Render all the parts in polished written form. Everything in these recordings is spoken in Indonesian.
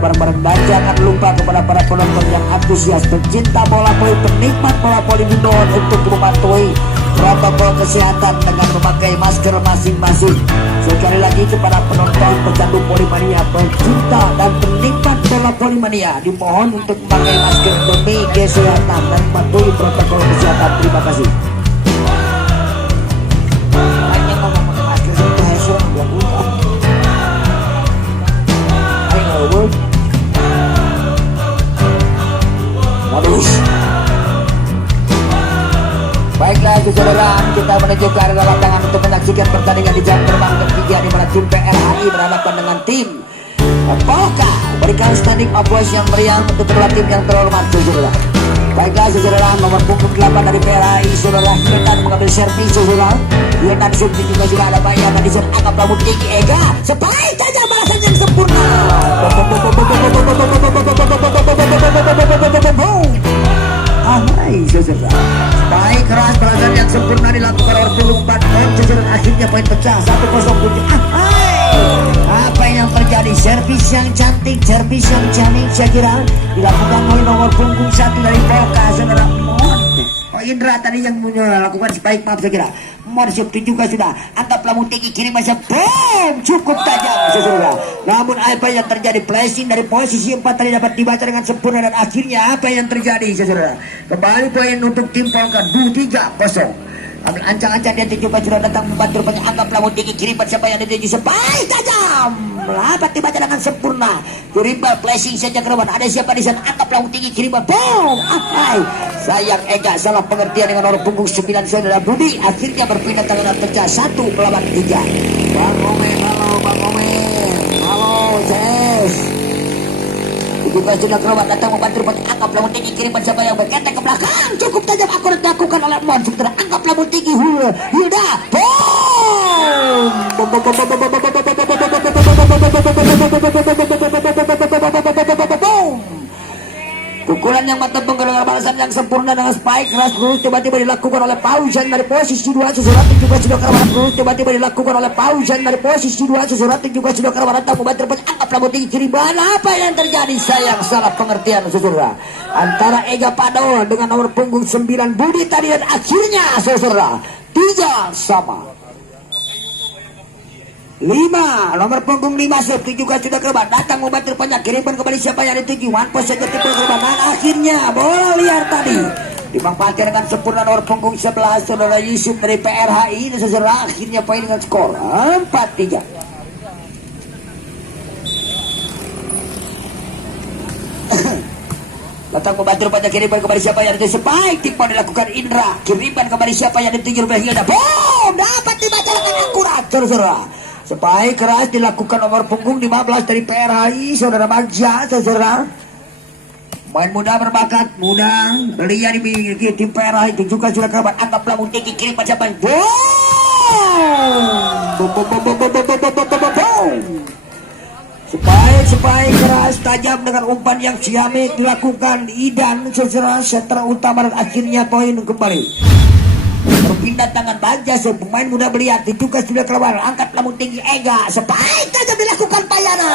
bareng-bareng. Dan jangan lupa kepada para penonton yang antusias, pencinta bola voli, penikmat bola voli, dimohon untuk mematuhi protokol kesehatan dengan memakai masker masing-masing. Sekali lagi kepada penonton, pecandu Polimania, pencinta dan penikmat bola Polimania, dimohon untuk memakai masker demi kesehatan dan patuhi protokol kesehatan. Terima kasih. Hanya ngomong pakai masker itu hasil buat uang. Ayo, modus. Baiklah saudara, kita menuju ke area lapangan untuk menyaksikan pertandingan di jam terbang ketiga di mana tim PRHI berhadapan dengan tim Polka. Berikan standing applause yang meriah untuk kedua tim yang terhormat saudara. Baiklah saudara, nomor punggung 8 dari PRHI saudara Hildan mengambil servis saudara. Hildan servis juga sudah ada bayar dan disebut angka pelabuh tinggi Ega. Sebaik saja balasan yang sempurna. Hai saudara, baik keras balasan yang sempurna dilakukan oleh punggung 4 saudara. Akhirnya poin pecah 1-0 putih. Apa yang terjadi? Servis yang cantik, servis yang cantik saya kira dilakukan oleh nomor punggung 1 dari Polka saudara. Oh Indra tadi yang melakukan sebaik, maaf saya kira Morsip juga sudah anggaplah tinggi kiri masa boom cukup tajam saudara. Namun apa yang terjadi? Placing dari posisi 4 tadi dapat dibaca dengan sempurna dan akhirnya apa yang terjadi saudara? Kembali poin untuk tim Polka 3-0. Ambil ancang-ancang dia juga sudah datang membantu rupanya. Anggaplah tinggi kiri siapa yang dituju sebaik tajam dapat dibaca dengan sempurna. Kirimbal placing saja ke depan. Ada siapa di sana? Anggaplah tinggi kiri boom. Sayang Ega salah pengertian dengan nomor punggung 9 saudara Budi. Akhirnya berpindah tangan pecah 1 melawan 3. Bang Omen, halo Bang Omen, halo Ces. Juga sudah keluar datang membantu rupanya. Anggaplah tinggi kiri siapa yang berketek ke belakang cukup tajam akurat dilakukan oleh Mon saudara. Anggaplah tinggi Hilda boom. Pukulan yang mantap menggelar balasan yang sempurna dengan spike keras terus tiba-tiba dilakukan oleh Paujan dari posisi 2 sesuatu juga sudah kerana terus tiba-tiba dilakukan oleh Paujan dari posisi 2 sesuatu juga sudah kerana datang membantu anggaplah tinggi kiri mana apa yang terjadi? Sayang salah pengertian saudara antara Ega Pado dengan nomor punggung 9 Budi tadi dan akhirnya saudara 3-3. 5 nomor punggung 5 Septi juga sudah kerbang datang membantu penyak kiriman kembali siapa yang dituju one post saja tipe kerbang dan akhirnya bola liar tadi dimanfaatkan dengan sempurna nomor punggung 11 saudara Yusuf dari PRHI dan saudara akhirnya poin dengan skor 4-3. Datang membantu penyak kiriman kembali siapa yang dituju sebaik tipe dilakukan Indra kiriman kembali siapa yang dituju Hilda boom dapat dibaca dengan akurat saudara. Sebaik keras dilakukan nomor punggung 15 dari PRHI saudara Bagja saudara. Main muda berbakat muda belia dimiliki tim PRHI itu juga sudah kerabat anggaplah tinggi kiri pada siapa Sebaik keras tajam dengan umpan yang ciamik dilakukan Idan saudara setelah utama dan akhirnya poin kembali. Berpindah tangan Bagja pemain muda belia juga sudah keluar angkat lamun tinggi Ega sebaik saja dilakukan Payana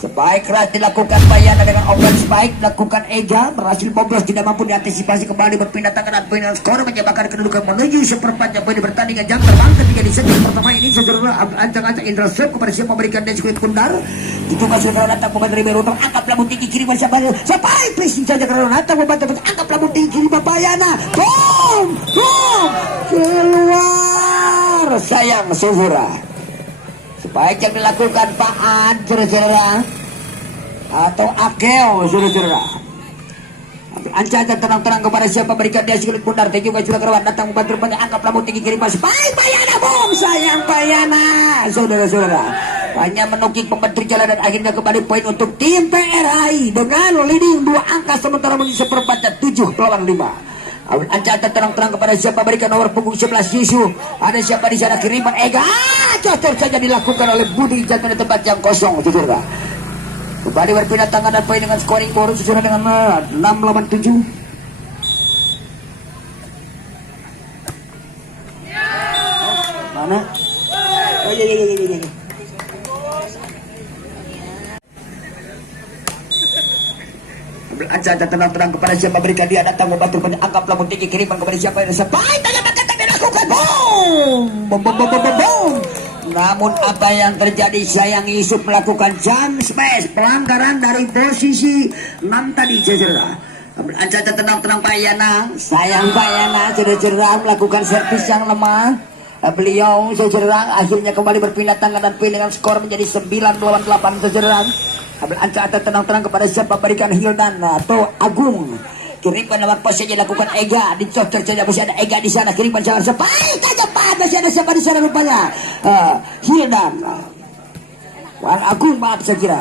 sebaik keras dilakukan Payana dengan open spike dilakukan Ega berhasil boblos tidak mampu diantisipasi kembali berpindah tangan dan poin skor menyebabkan kedudukan menuju seperempat poin pertandingan jam terbang ketiga di set pertama ini saudara ancang-ancang Indra Sep kepada siapa memberikan dan skuit kundar juga sudah datang membantu Ribeiro angkat lamun tinggi kiri sebaik pressing saja karena datang membantu angkat lamun tinggi kiri Payana boom keluar sayang saudara. Sebaik yang dilakukan Pak An saudara atau Akeo saudara. Ancaman tenang-tenang kepada siapa berikan dia sekali pundar juga sudah keluar datang membantu banyak angkat lamun tinggi kiri baik Payana boom sayang Payana saudara-saudara. Hanya menukik pembentuk jalan dan akhirnya kembali poin untuk tim PRHI dengan leading 2 angka sementara menjadi seperempatnya 7-5. Ancaman terang-terang kepada siapa berikan nomor punggung 11 Yusuf. Ada siapa di sana kiriman Ega cocok saja dilakukan oleh Budi jatuh di tempat yang kosong saudara. Kembali berpindah tangan dan poin dengan scoring board saudara dengan 6-7. Mana? Oh iya. Anca tenang-tenang kepada siapa berikan dia datang membantu angkat pelamun tinggi kiriman kepada siapa yang sampai tanya makan dilakukan boom. Namun apa yang terjadi sayang Yusuf melakukan jump smash pelanggaran dari posisi 6 tadi cedera. Anca tenang-tenang Pak Yana, sayang Pak Yana cedera melakukan servis yang lemah. Beliau cedera akhirnya kembali berpindah tangan dan pilih dengan skor menjadi 9 melawan 8 cedera. Anca tenang-tenang kepada siapa berikan Hildan atau Agung. Kiriman nomor pos saja dilakukan Ega dicocok saja masih ada Ega di sana kiriman jangan sebaik aja Pak masih ada siapa di sana rupanya Hildan Wan Agung maaf saya kira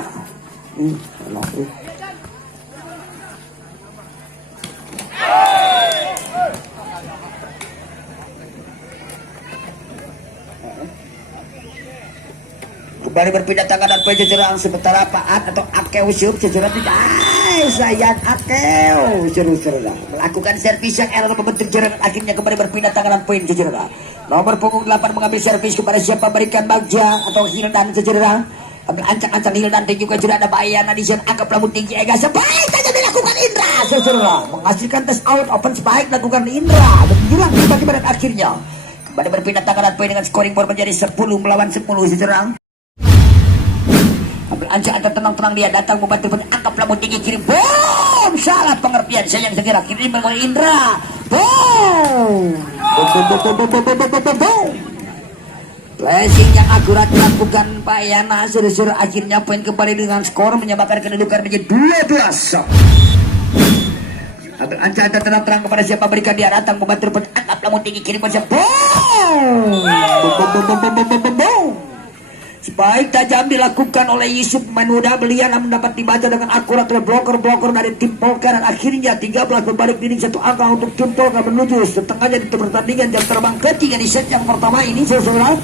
kembali berpindah tangan dan penjejeran sementara Pak atau Akeu Yusuf ceceran tidak sayang Akeu seru-seru melakukan servis yang error membentuk jerat akhirnya kembali berpindah tangan dan poin ceceran nomor punggung 8 mengambil servis kepada siapa berikan Bagja atau Hildan ceceran ambil ancang-ancang Hildan dan juga sudah ada Bayana di sana angkat pelamun tinggi Ega sebaik saja dilakukan Indra ceceran menghasilkan tes out open sebaik dilakukan Indra dan hilang tiba-tiba dan akhirnya kembali berpindah tangan dan poin dengan scoring board menjadi 10 melawan 10 ceceran. Anca ada tenang-tenang dia datang membantu angkat pelamun tinggi kirim boom salah pengertian saya yang segera kirim oleh Indra boom flashing yang akurat dilakukan Pak Yana sudah akhirnya poin kembali dengan skor menyebabkan kedudukan menjadi 12. Anca ada tenang-tenang kepada siapa berikan dia datang membantu angkat pelamun tinggi kirim boom Sebaik tajam dilakukan oleh Yusuf Manuda beliau mendapat dibaca dengan akurat oleh bloker dari tim Polka dan akhirnya 13 berbalik dinding satu angka untuk tim Polka menuju setengahnya di pertandingan jam terbang ketiga di set yang pertama ini saudara.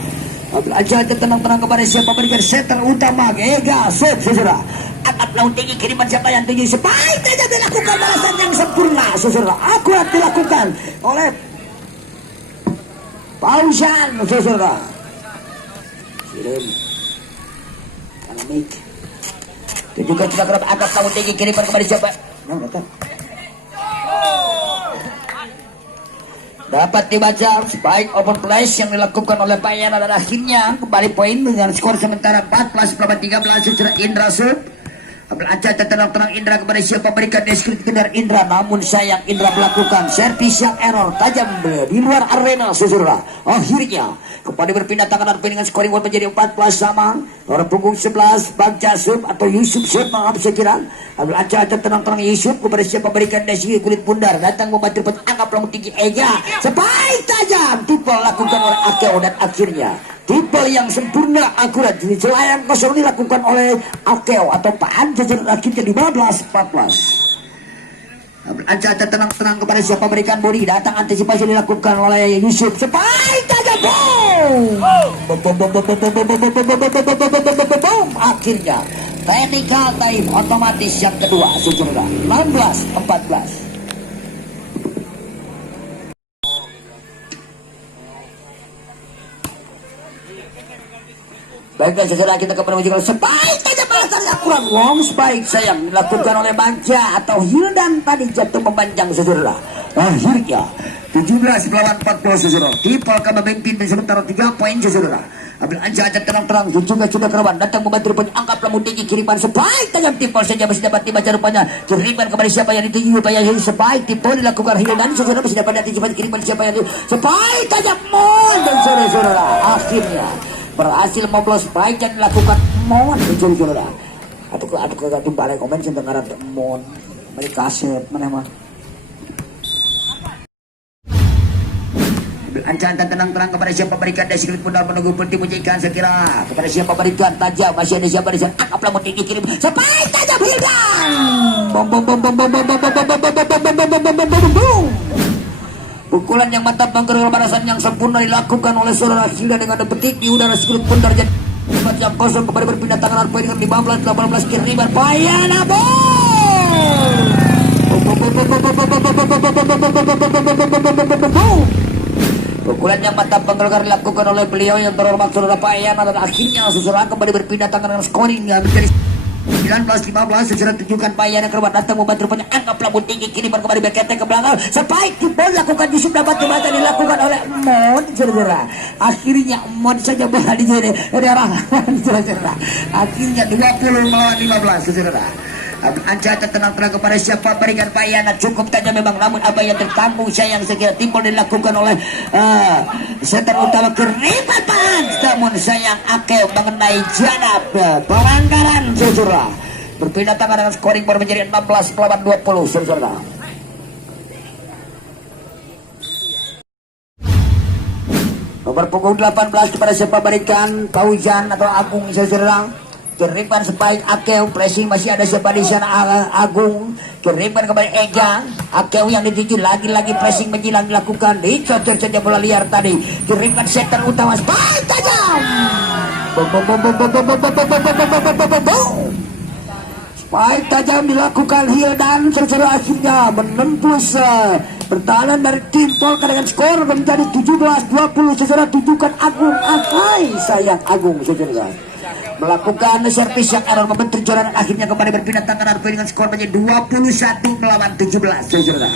Aja tenang-tenang kepada siapa berikan setter utama Ega set saudara. Angkat laun tinggi kiriman siapa yang tinggi sebaik tajam dilakukan balasan yang sempurna saudara. Akurat dilakukan oleh Pausan saudara. Kirim itu juga tidak kerap angkat kamu tinggi kiriman kepada siapa dapat dibaca sebaik open place yang dilakukan oleh Pak Yana dan akhirnya kembali poin dengan skor sementara 14 melawan 13 secara Indra Sub. Anca tenang-tenang Indra kepada siapa berikan deskripsi dari Indra namun sayang Indra melakukan servis yang error tajam di luar arena saudara. Akhirnya kembali berpindah tangan dan dengan scoring board menjadi 14 sama nomor punggung 11 Bagja Sub atau Yusuf Sub maaf saya kira. Anca tenang-tenang Yusuf kepada siapa berikan deskripsi kulit bundar datang membantu angkat pelamun tinggi Ega sebaik tajam tipe lakukan oleh Akeo dan akhirnya tipe yang sempurna akurat di celayang kosong dilakukan oleh Akeo atau Paan jajaran akhirnya 15-14. Anca tenang-tenang kepada siapa berikan body datang antisipasi dilakukan oleh Yusuf sebaik tajam akhirnya technical time otomatis yang kedua saudara 16-14. Baiklah sekarang kita kepada majikan sebaik saja balasan yang kurang wong sebaik sayang dilakukan oleh Bagja atau Hildan tadi jatuh memanjang saudara. Akhirnya 17 melawan 40 saudara. Tipe akan memimpin di sementara 3 poin saudara. Ambil Anca tenang-tenang juga sudah kerawan datang membantu angkat pelamun tinggi kiriman sebaik tajam tipe saja masih dapat dibaca rupanya kiriman kepada siapa yang dituju upaya yang sebaik tipe dilakukan Hildan saudara masih dapat diantisipasi kiriman siapa yang sebaik tajam mon dan saudara akhirnya berhasil moblos baik dan dilakukan mohon saudara. Aduh balik komen tentang mohon mereka kasih mana mah. Anca tenang-tenang kepada siapa berikan deskripsi benar menunggu penting mujikan sekira kepada siapa berikan tajam masih ada siapa di sana angkat pelamun tinggi kirim sampai tajam Hildan pukulan yang mantap menggerak balasan yang sempurna dilakukan oleh saudara Hilda dengan detik di udara sekut pun terjadi yang kosong kembali berpindah tangan poin dengan 15-18 kiriman Bayana pukulan yang mantap menggerak dilakukan oleh beliau yang terhormat saudara Bayana dan akhirnya saudara kembali berpindah tangan dengan scoring yang menjadi 19-15 secara tunjukkan payana keluar datang membantu rupanya angka pelambut tinggi kini kembali berkete ke belakang spike bola lakukan Yusuf dapat dibaca dilakukan oleh Mon saudara. Akhirnya Mon saja bola di sini daerah saudara. Akhirnya 20 melawan 15 saudara. Ancaca tenang-tenang kepada siapa berikan payana cukup saja memang, namun apa yang tertanggung sayang sekira timbul dilakukan oleh setter utama Keripan, namun sayang Akeo mengenai janab pelanggaran saudara. Berpindah tangan dengan scoring baru menjadi 16 melawan 20 saudara. Nomor punggung 18 kepada siapa berikan Paujan atau Agung saudara. Kirimkan sebaik Akeu, pressing masih ada siapa di sana Agung. Kirimkan kepada Ega, Akeu yang dituju lagi-lagi pressing menjilang dilakukan. Dicocor saja bola liar tadi. Kirimkan setter utama sebaik tajam. Sebaik tajam dilakukan Hildan secara akhirnya menembus pertahanan dari tim Polka dengan skor menjadi 17-20 secara tunjukkan Agung. Ahai sayang Agung saudara. Melakukan servis yang error membentur joran akhirnya kembali berpindah tangan dengan skor menjadi 21 melawan 17 saudara.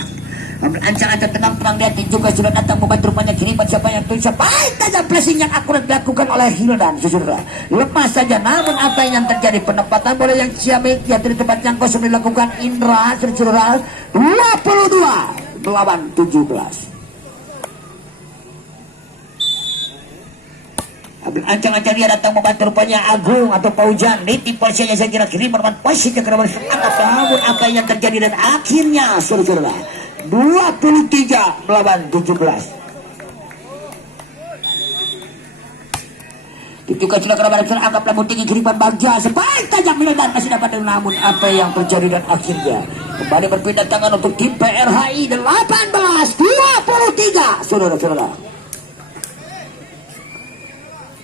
Ancang-ancang tenang-tenang dia juga sudah datang membantu rupanya kiriman siapa yang bisa baik saja pressing yang akurat dilakukan oleh Hildan saudara. Lepas saja namun apa yang terjadi penempatan bola yang ciamik yang di tempat yang kosong dilakukan Indra saudara. 22 melawan 17. Ancang-ancang dia datang membantu rupanya Agung atau Paujan di tipolnya saya kira kiri bermain posisi ke kerabat apa yang terjadi dan akhirnya saudara 23 melawan 17. Ketika sudah kerabat anggap lambung tinggi kiriman Bagja sebaik tajam meledak masih dapat, namun apa yang terjadi dan akhirnya kembali berpindah tangan untuk tim PRHI 18-23 saudara-saudara.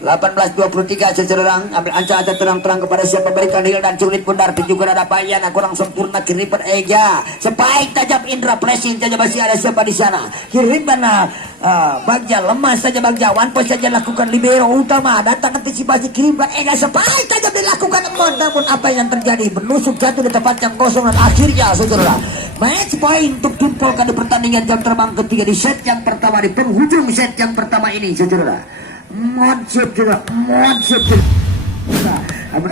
18-23 secerang ambil ancang-ancang terang-terang kepada siapa berikan Hil dan sulit bundar juga ada payana kurang sempurna kiripan Eja sebaik tajam Indra pressing saja masih ada siapa di sana kiripan Bagja lemas saja Bagja one point saja lakukan libero utama datang antisipasi kiripan Ega sebaik tajam dilakukan namun apa yang terjadi menusuk jatuh di tempat yang kosong dan akhirnya saudara match point untuk tim Polka di pertandingan jam terbang ketiga di set yang pertama di penghujung set yang pertama ini saudara. Monsip juga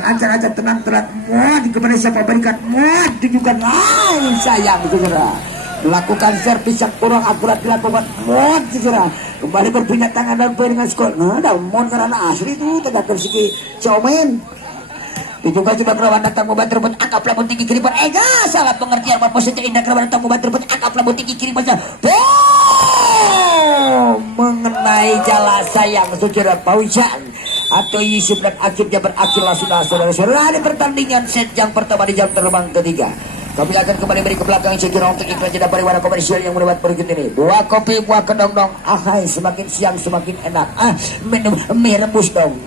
ancang-ancang tenang-tenang mod kepada siapa berikan mod tunjukkan lain sayang saudara melakukan servis yang kurang akurat dilakukan mod saudara kembali berpindah tangan dan dengan skor ada mod karena asli itu tidak tersegi comen juga coba kerawan datang membantu rebut angka pelambut tinggi kiri Ega salah pengertian posisi indah kerawan datang membantu rebut angka pelambut tinggi kiri mengenai jala sayang saudara Paujan atau Yusuf dan akhirnya berakhirlah sudah saudara-saudara di pertandingan set yang pertama di jam terbang ketiga. Kami akan kembali beri ke belakang sekira untuk iklan jeda pariwara komersial yang mendapat berikut ini. Buah kopi, buah kedong-dong. Ahai semakin siang semakin enak. Minum mie rebus dong.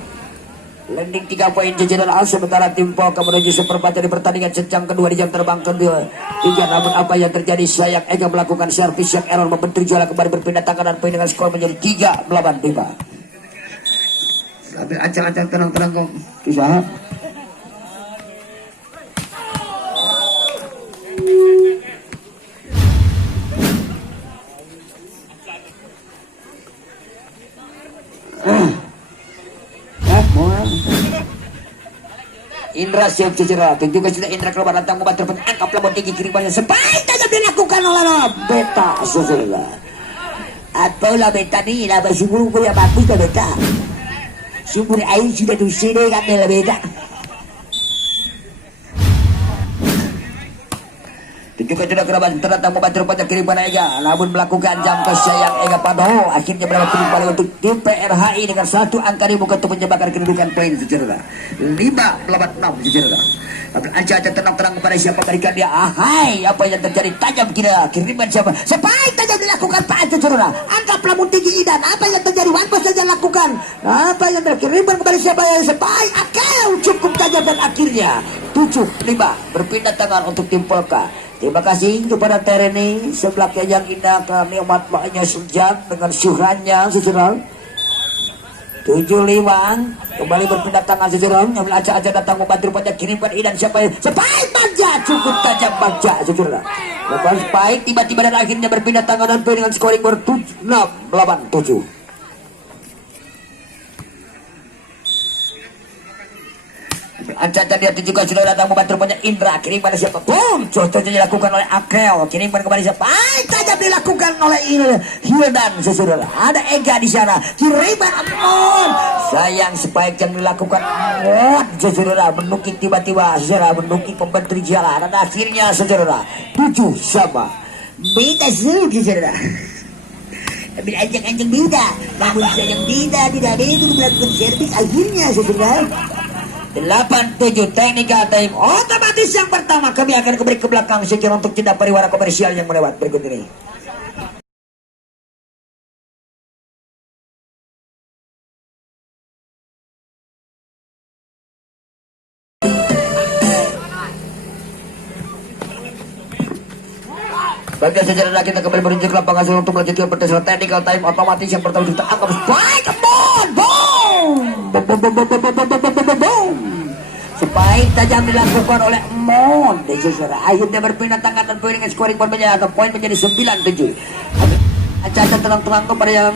Landing 3 poin jajaran Al sementara tim Polka menuju seperempat di pertandingan jenjang kedua di jam terbang kedua. Namun apa yang terjadi sayang Ega melakukan servis yang error membentur juara kembali berpindah tangan dan poin dengan skor menjadi 3 melawan 5. Sambil ancang-ancang tenang-tenang kok kisah. Indra siap cecera juga sudah Indra keluar datang membantu angkap lambung tinggi kiri banyak sebaik tajam dilakukan oleh Beta saudara atau lah Beta ni lah bersungguh yang bagus lah Beta sumber air sudah dusir kan lah Beta juga sudah kerabat terdatang membantu rupanya kiri pada Ega namun melakukan jam sayang Ega Pado akhirnya berapa kembali untuk tim PRHI dengan 1 angka ribu untuk menyebabkan kedudukan poin saudara 5 melawan 6 saudara. Ancang-ancang tenang-tenang kepada siapa berikan dia ahai apa yang terjadi tajam kiriman siapa sebaik tajam dilakukan Pak saudara angka pelambung tinggi Idan apa yang terjadi one point saja lakukan apa yang terkiriman kepada siapa yang sebaik akal cukup tajam dan akhirnya 7-5 berpindah tangan untuk tim Polka. Terima kasih kepada Tereni sebelahnya yang indah kenikmat maknya sejak dengan syuhrannya saudara. 75 kembali berpindah tangan sejeram. Ambil aja datang membantu rupanya kirimkan Idan siapa yang Spike Bagja cukup tajam Bagja sejeram. Lepas Spike tiba-tiba dan akhirnya berpindah tangan dan dengan scoring board 6 melawan 7. Ancacan dia juga sudah datang membantu rupanya Indra kirim pada siapa? Boom! Contohnya dilakukan oleh Akel, kirimkan kepada siapa? Tajam dilakukan oleh Hildan sesudah. Ada Ega di sana, kiriman on. Sayang Spike yang dilakukan on sesudah menukik tiba-tiba sesudah menukik pembentri jalan dan akhirnya sesudah 7 sama. Beda sugi sesudah. Ambil anjing-anjing beda, namun sayang beda tidak begitu melakukan servis akhirnya sesudah. 8-7 teknika time otomatis yang pertama kami akan kembali ke belakang secara untuk tidak pariwara komersial yang melewat berikut ini. Bagian sejarah kita kembali menuju ke lapangan untuk melanjutkan pertandingan technical time otomatis yang pertama kita anggap baik boom. Spike tajam dilakukan oleh Mon dan sejarah akhirnya berpindah tangan dan poin dengan scoring poin menjadi atau poin menjadi 9-7. Acara terang-terang kepada yang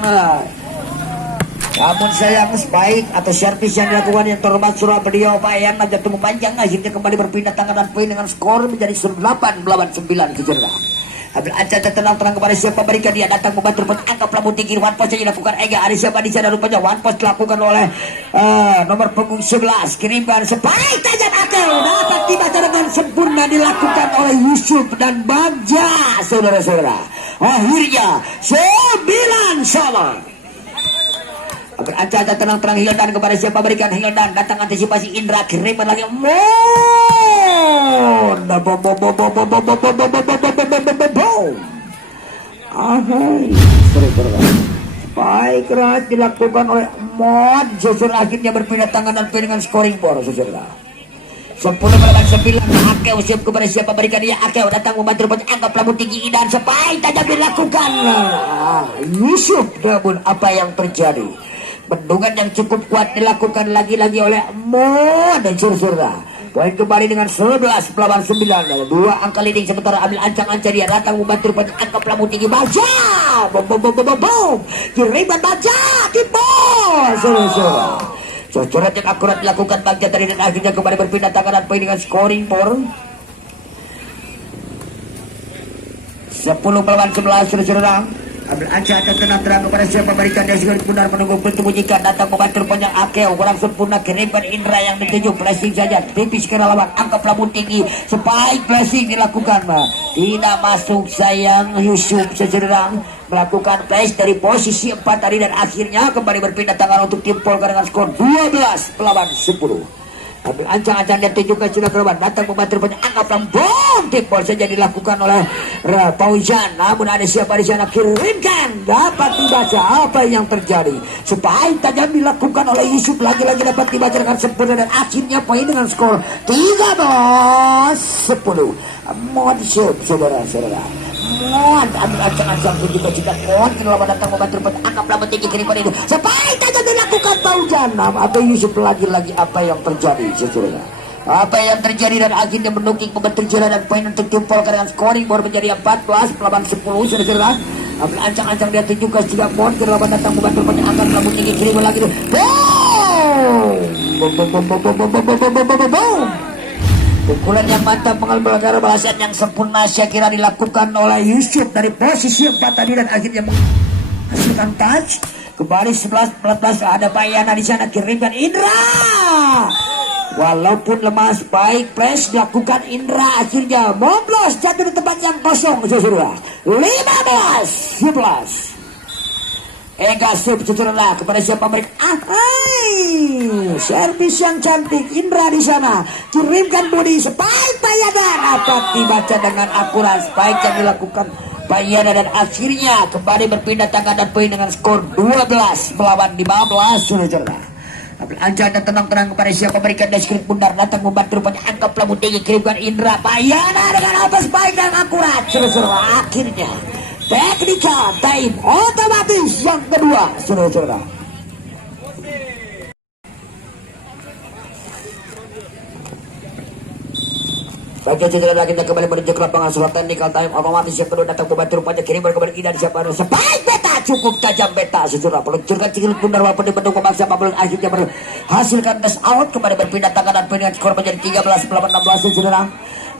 namun sayang Spike atau servis yang dilakukan yang terhormat Surabaya Payan jatuh memanjang akhirnya kembali berpindah tangan dan poin dengan skor menjadi 8 melawan 9 sejarah. Ambil acara tenang-tenang kepada siapa berikan dia datang membantu rupanya angka pelabuh tinggi one post yang dilakukan Ega ada siapa di sana rupanya one post dilakukan oleh nomor punggung 11 kirimkan Spike tajam Akel dapat dibaca dengan sempurna dilakukan oleh Yusuf dan Bagja saudara-saudara akhirnya 9 sama. Acara tenang-tenang Hildan kepada siapa berikan Hildan datang antisipasi Indra kiriman lagi Spike keras dilakukan oleh Mod justru akhirnya berpindah tangan dan dengan scoring board saudara 10 melawan 9 Akeo siap kepada siapa berikan dia Akeo datang membantu angka pelabuh tinggi Idan Spike tajam dilakukan Yusuf namun apa yang terjadi bendungan yang cukup kuat dilakukan lagi-lagi oleh Mo dan Sursura. Poin kembali dengan 11 melawan 9. Dua angka leading sementara ambil ancang-ancang dia datang membantu pada angka pelabuh tinggi Baja. Boom. Kiriman Baja tipe. Sursura. Cocoran yang akurat dilakukan Bagja tadi dan akhirnya kembali berpindah tangan dan poin dengan scoring board 10 melawan 11 Sursura. Ambil ancang tenang-tenang kepada siapa berikan dia segera benar menunggu pintu bunyikan datang membantu panjang Akeo kurang sempurna kirimkan Indra yang dituju flashing saja tipis ke lawan angka pelabuh tinggi Spike flashing dilakukan tidak masuk sayang Yusuf sederhana melakukan flash dari posisi 4 tadi dan akhirnya kembali berpindah tangan untuk tim Polka dengan skor 12 melawan 10. Ambil ancang-ancang dan tunjukkan sudah korban datang membantu banyak angka bom tipol saja dilakukan oleh Fauzan namun ada siapa di sana kirimkan dapat dibaca apa yang terjadi supaya tajam dilakukan oleh Yusuf lagi-lagi dapat dibaca dengan sempurna dan akhirnya poin dengan skor 13-10 Mod shoot saudara-saudara Mon ambil ancang-ancang pun juga Mon kenapa datang membantu angka pelabuh tinggi kiriman itu supaya tajam dilakukan Fauzan atau Yusuf lagi-lagi apa yang terjadi saudara apa yang terjadi dan akhirnya menukik membentuk jalan dan poin untuk tumpul dengan scoring baru menjadi 14 melawan 10 saudara ambil ancang-ancang dia tunjukkan juga Mon kenapa datang membantu angka pelabuh tinggi kiriman lagi boom pukulan yang mantap mengambil balasan yang sempurna saya kira dilakukan oleh Yusuf dari posisi 4 tadi dan akhirnya menghasilkan touch kembali 11-14 ada Payana di sana kirimkan Indra walaupun lemah Spike press dilakukan Indra akhirnya moblos jatuh di tempat yang kosong saudara 15-11 Ega sub saudara kepada siapa mereka servis yang cantik Indra di sana kirimkan body Spike Payana dapat dibaca dengan akurat Spike yang dilakukan Payana dan akhirnya kembali berpindah tangan dan poin dengan skor 12 melawan 15 saudara ambil ancang dan tenang-tenang kepada siapa berikan deskripsi bundar datang membantu rupanya angka pelabuh tinggi kirimkan Indra Payana dengan apa Spike dan akurat saudara akhirnya teknika time otomatis yang kedua saudara-saudara Saja cedera lagi kembali menuju ke lapangan selatan. Nikal time otomatis yang kedua datang membantu rupanya kiriman kembali Idan siapa sebaik beta cukup tajam beta sesudah peluncurkan cikil bundar walaupun dibendung memaksa Pablo akhirnya berhasilkan dash out kembali berpindah tangan dan dengan skor menjadi 13 melawan 16 saudara.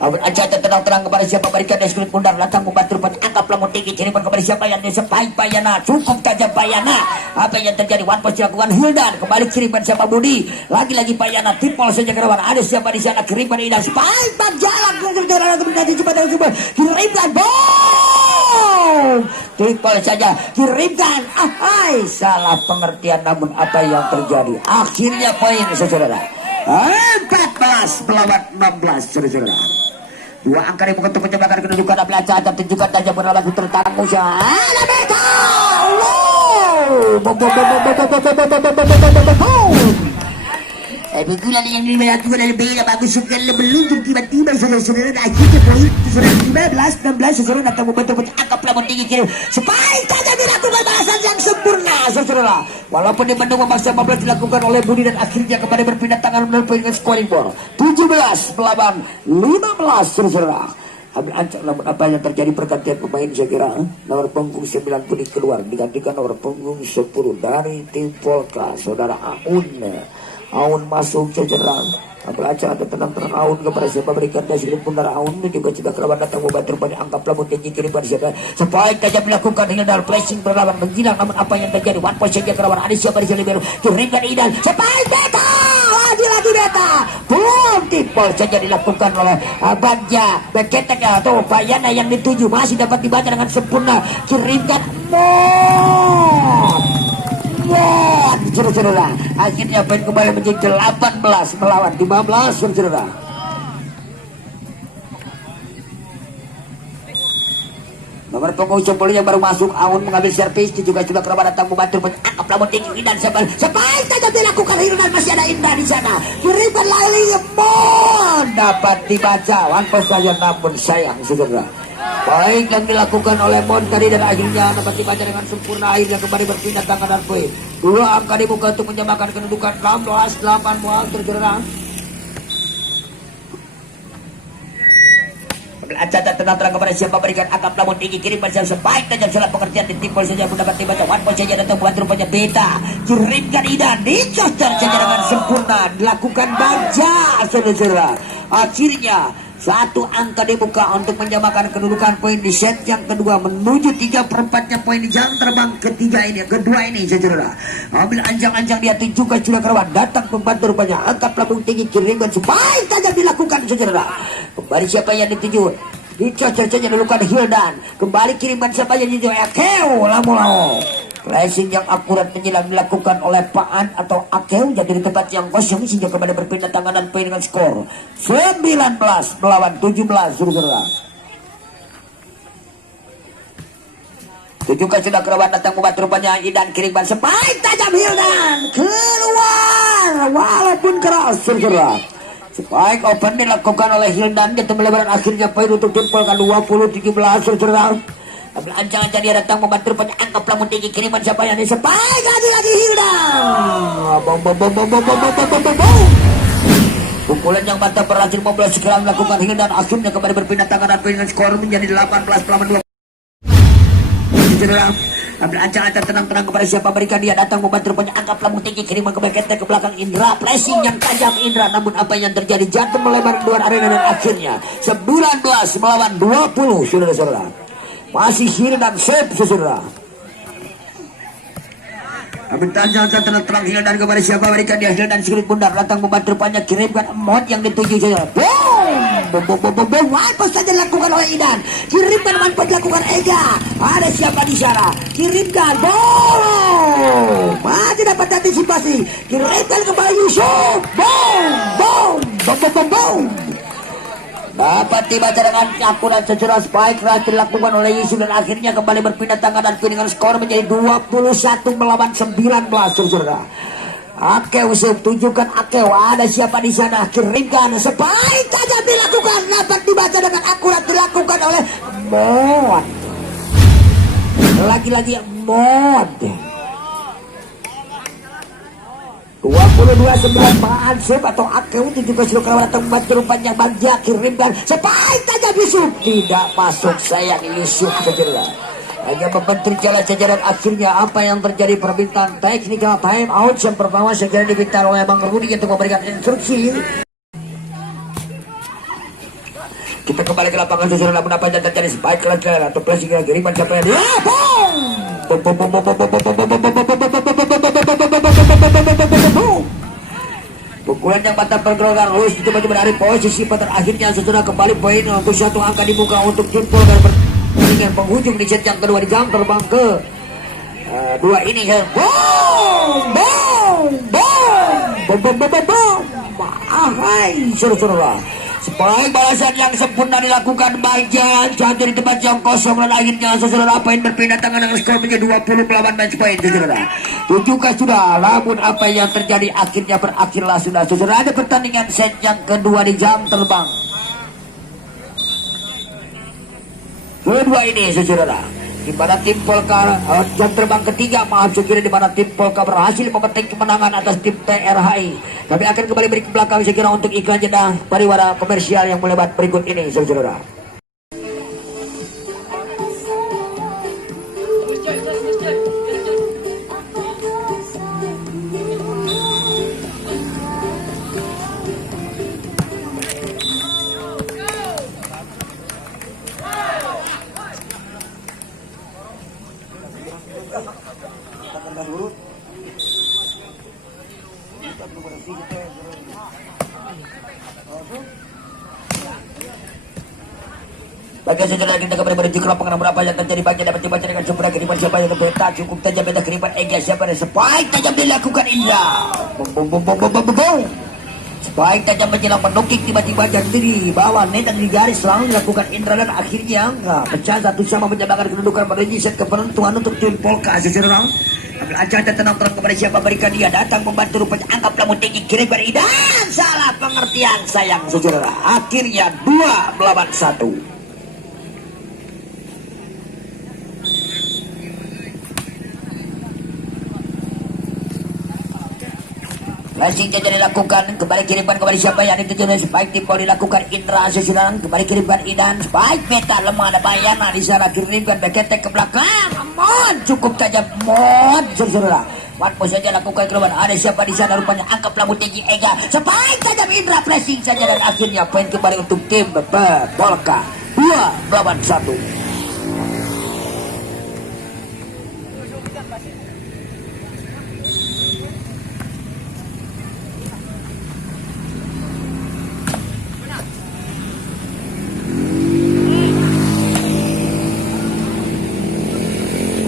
Aja tenang-tenang kepada siapa berikan dash kulit bundar datang membantu rupanya angkat lamun tinggi kiriman kepada siapa yang sebaik bayana cukup tajam bayana. Apa yang terjadi one post dilakukan Hildan kembali kiriman siapa Budi lagi-lagi bayana tipol saja kerawan ada siapa di sana kiriman Idan sebaik jalan kirimkan boom tipol saja kirimkan salah pengertian namun apa yang terjadi akhirnya poin saudara 14 melawan 16 saudara. Dua angka di untuk mencobakan kedudukan belajar dan tunjukkan tajam berlalu tertanggung sana beta Begulan yang dilakukan dari beda bagus sekali belum tiba-tiba saudara-saudara akhirnya poin saudara 15-16 saudara datang membantu angka pelabur tinggi kiri supaya saja dilakukan balasan yang sempurna saudara walaupun di Bandung memaksa 15 dilakukan oleh Budi dan akhirnya kembali berpindah tangan melalui dengan scoring board 17 melawan 15 saudara. Ambil ancak namun apa yang terjadi pergantian pemain saya kira nomor punggung 9 Budi keluar digantikan nomor punggung 10 dari tim Polka saudara Aun masuk cederaan belajar ada tenang-tenang Aun kepada siapa berikan dari sini pun darah Aun juga sudah kerabat datang membantu pada angka pelabut tinggi kiri pada siapa supaya tajam dilakukan dengan dalam flashing berlawan menghilang namun apa yang terjadi one point saja kerabat ada siapa di sini baru kirimkan Idan supaya beta lagi beta boom tipol saja dilakukan oleh Banja beketek atau Bayana yang dituju masih dapat dibaca dengan sempurna kirimkan saudara akhirnya poin kembali menjadi 18 melawan 15 saudara. Nomor punggung 10 yang baru masuk Aun mengambil servis juga sudah kerabat datang membantu angkat pelabur tinggi Idan sebaik tajam dilakukan Hildan masih ada Indra di sana kirimkan lagi dapat dibaca one post saja namun sayang saudara. Baik yang dilakukan oleh Mon tadi dan akhirnya dapat dibaca dengan sempurna akhirnya kembali berpindah tangan dan poin. Dua angka dibuka untuk menyamakan kedudukan 16-8 terjerang. Catat tenang-tenang kepada siapa berikan angka pelabur tinggi kirim pada sebaik tajam salah pengertian di timpul saja pun dapat dibaca one point saja datang buat rupanya beta kirimkan Idan dicoster saja dengan sempurna dilakukan baca saudara. Akhirnya satu angka dibuka untuk menyamakan kedudukan poin di set yang kedua menuju 3/4 poin di jam terbang ketiga ini kedua ini saudara. Ambil anjang-anjang dia tunjukkan sudah kerawan datang membantu rupanya angkat pelabung tinggi kirimkan supaya tajam dilakukan saudara. Kembali siapa yang dituju dicocok saja dilakukan Hildan kembali kirimkan siapa yang dituju Akeu lamu flashing yang akurat menyilang dilakukan oleh Paan atau Akeu jadi di tempat yang kosong sehingga kembali berpindah tangan dan poin dengan skor 19 melawan 17 saudara. Tunjukkan sudah kerabat datang membantu rupanya Idan kirimkan sebaik tajam Hildan keluar walaupun keras saudara. Spike open dilakukan oleh Hildan di lebaran akhirnya poin untuk tim Polka 20-17 saudara. Ambil ancang-ancang dia datang membantu rupanya angka pelabur tinggi kiriman siapa yang Spike lagi Hildan pukulan yang mantap berhasil membelah segera melakukan Hildan akhirnya kembali berpindah tangan dan poin dengan skor menjadi 18 melawan 2 saudara. Ambil ancang-ancang tenang-tenang kepada siapa berikan dia datang membantu rupanya angka pelabur tinggi kiriman ke belakang Indra flashing yang tajam Indra namun apa yang terjadi jatuh melebar luar arena dan akhirnya 19 melawan 20 saudara-saudara. Masih Hildan save saudara. Ambil ancang-ancang tenang-tenang Hildan kepada siapa berikan dia Hildan sulit bundar datang membantu rupanya kirimkan emot yang dituju saudara. Boom one saja dilakukan oleh Idan kirimkan one dilakukan Ega ada siapa di sana kirimkan boom masih dapat antisipasi kirimkan kembali Yusuf boom dapat dibaca dengan akurat secara spike berhasil dilakukan oleh Yusuf dan akhirnya kembali berpindah tangan dan dengan skor menjadi 21 melawan 19 saudara. Akeu tunjukkan Akeu ada siapa di sana kirimkan sebaik tajam dilakukan dapat dibaca dengan akurat dilakukan oleh Mod lagi-lagi Mod 22-9 Ansip atau Akeu itu juga sudah kawan datang membantu rupanya Bagja kirimkan sebaik tajam Yusuf tidak masuk sayang Yusuf saja hanya membentur jalan jajaran. Akhirnya apa yang terjadi permintaan teknikal time out yang pertama segera diminta oleh Bang Rudi untuk memberikan instruksi. Kita kembali ke lapangan saudara namun apa yang terjadi sebaik kelancaran atau flashing kiriman siapa yang dia pukulan yang mantap bergerak lurus itu bagi dari posisi terakhirnya sesudah kembali poin untuk satu angka dibuka untuk tim Polka dengan penghujung di set yang kedua di jam terbang ke dua ini ya ahai saudara sebagai balasan yang sempurna dilakukan Bagja saat di tempat yang kosong dan akhirnya saudara Pain berpindah tangan dengan skor menjadi 20 melawan match point saudara. Tunjukkan sudah namun apa yang terjadi akhirnya berakhirlah sudah saudara. Ada pertandingan set yang kedua di jam terbang kedua ini saudara di mana tim Polka jam terbang ketiga sekira di mana tim Polka berhasil memetik kemenangan atas tim TRHI. Kami akan kembali beri ke belakang sekira untuk iklan jeda pariwara komersial yang melebat berikut ini saudara. Bagi saudara kita kembali menuju ke lapangan berapa yang terjadi bagi dapat dibaca dengan sempurna kiriman siapa yang beta cukup tajam beta kiriman Ega siapa yang sebaik tajam dilakukan Indra sebaik tajam menjelang menukik tiba-tiba jadi bawah net dan di garis selalu dilakukan Indra dan akhirnya pecah satu sama menjalankan kedudukan menuju set kepenentuan untuk tim Polka saudara. Ambil aja dan tenang terang kepada siapa berikan dia datang membantu rupanya angkat lamun tinggi kiriman Idan salah pengertian sayang saudara akhirnya 2 melawan 1. Flashing saja dilakukan kembali kiriman kembali siapa yang itu sudah spike tim dilakukan Indra sesudah kembali kiriman Idan spike beta lemah ada bayana di sana kirimkan beketek ke belakang aman cukup tajam mod sesudah Watmo saja lakukan keluar ada siapa di sana rupanya angkat lamun tinggi Ega spike tajam Indra flashing saja dan akhirnya poin kembali untuk tim Polka 2 melawan 1.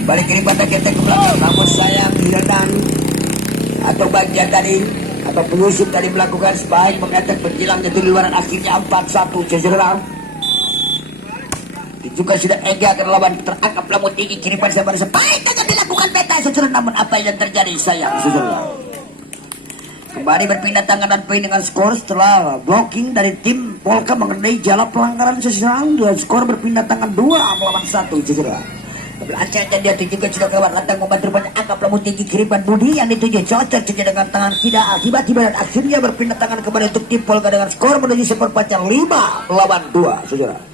Balik kiri pada kita ke belakang namun sayang Hirandan atau bagian dari atau pengusip tadi melakukan sebaik mengatak penjilang dari luaran akhirnya 4-1 saudara. Juga sudah Ega akan lawan terangkap lamun tinggi kiriman sama sebaik akan dilakukan beta saudara namun apa yang terjadi sayang saudara. Kembali berpindah tangan dan poin dengan skor setelah blocking dari tim Polka mengenai jalan pelanggaran seseorang dan skor berpindah tangan 2 melawan 1 saudara. Belajar dan dia juga sudah keluar datang membantu banyak angkat lamun tinggi kiriman Budi yang dituju cocok saja dengan tangan tidak tiba-tiba dan akhirnya berpindah tangan kembali untuk tim Polka dengan skor menuju seperempat 5 melawan 2 saudara.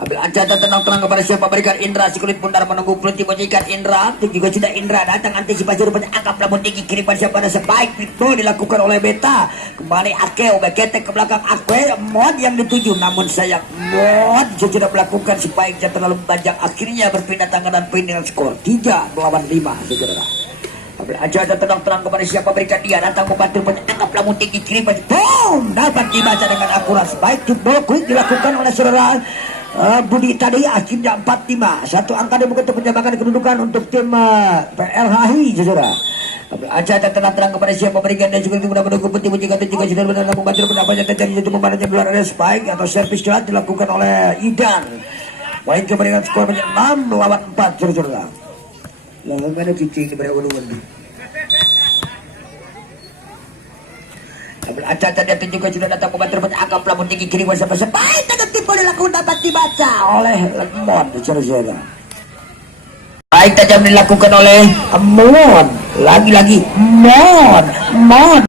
Ambil aja dan tenang-tenang kepada siapa berikan Indra si kulit bundar menunggu peluncing menyikat Indra itu juga sudah Indra datang antisipasi rupanya angkat lamun tinggi kiriman siapa ada sebaik itu dilakukan oleh beta kembali Akeo beketek ke belakang Akeo mod yang dituju namun sayang mod sudah melakukan sebaiknya terlalu panjang akhirnya berpindah tangan dan poin dengan skor 3 melawan 5 saudara. Ambil aja dan tenang-tenang kepada siapa berikan dia datang membantu rupanya angkat lamun tinggi kiriman boom dapat dibaca dengan akurat sebaik jebol quick dilakukan oleh saudara Budi tadi akhirnya 4-5 satu angka dia untuk penjabakan kedudukan untuk tim PLHI saudara. Aja dan tenang-tenang kepada siapa memberikan dan juga mudah menunggu putih jika juga sudah benar membantu pendapatnya terjadi untuk membantunya gelar ada spike atau servis telah dilakukan oleh Idan. Poin kemenangan skor menjadi 6 melawan 4 saudara. Lawan mana cicing daripada uluan. Aca dan dia juga sudah datang membantu angkat lamun tinggi kiri sampai sebaik dengan tim boleh lakukan dapat dibaca oleh Lemon saudara. Strike tajam dilakukan oleh Mon. Lagi-lagi Mon.